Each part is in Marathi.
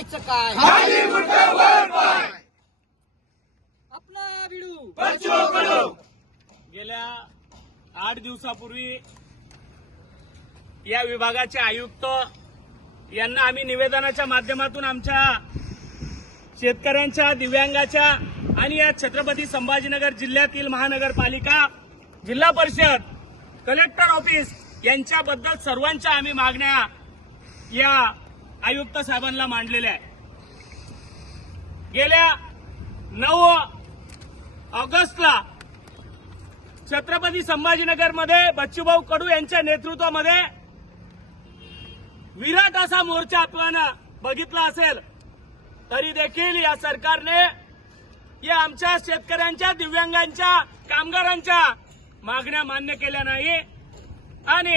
करायचं काय? खाली मुंडे वर पाय. आपला कडू गेल्या आठ दिवसापूर्वी या विभागाचे आयुक्त यांना आम्ही निवेदनाच्या माध्यमातून आमच्या शेतकऱ्यांच्या दिव्यांगाच्या आणि या छत्रपती संभाजीनगर जिल्ह्यातील महानगरपालिका जिल्हा परिषद कलेक्टर ऑफिस यांच्याबद्दल सर्वांच्या आम्ही मागण्या या आयुक्त साहेबांना मांडलेल्या आहे. गेल्या नऊ ऑगस्टला छत्रपती संभाजीनगरमध्ये बच्चूभाऊ कडू यांच्या नेतृत्वामध्ये विराट असा मोर्चा आपण बघितला असेल तरी देखील या सरकारने या आमच्या शेतकऱ्यांच्या दिव्यांगांच्या कामगारांच्या मागण्या मान्य केल्या नाही. आणि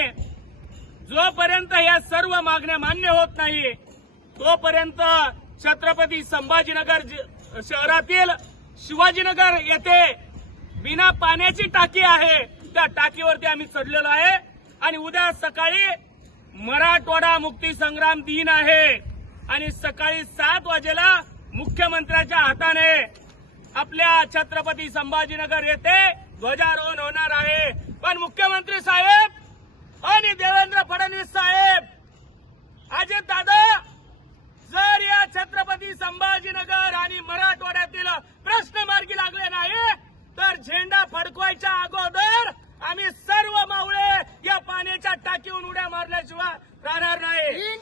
जोपर्यंत या सर्व मागण्या मान्य होत नाही तोपर्यंत छत्रपती संभाजीनगर शहरातील शिवाजीनगर येथे बिना पाण्याची टाकी आहे त्या टाकीवरती आम्ही चढलेलो आहे. आणि उद्या सकाळी मराठवाडा मुक्ती संग्राम दिन आहे. आणि सकाळी सात वाजेला मुख्यमंत्र्याच्या हाताने आपल्या छत्रपती संभाजीनगर येथे ध्वजारोहण होणार आहे. पण मुख्यमंत्री साहेब आणि देवेंद्र फडणवीस साहेब. अजित दादा जर या छत्रपती संभाजीनगर आणि मराठवाड्यातील प्रश्न मार्गी लागले नाही तर झेंडा फडकवायच्या अगोदर आम्ही सर्व मावळे या पाण्याच्या टाकीहून उड्या मारल्याशिवाय राहणार नाही.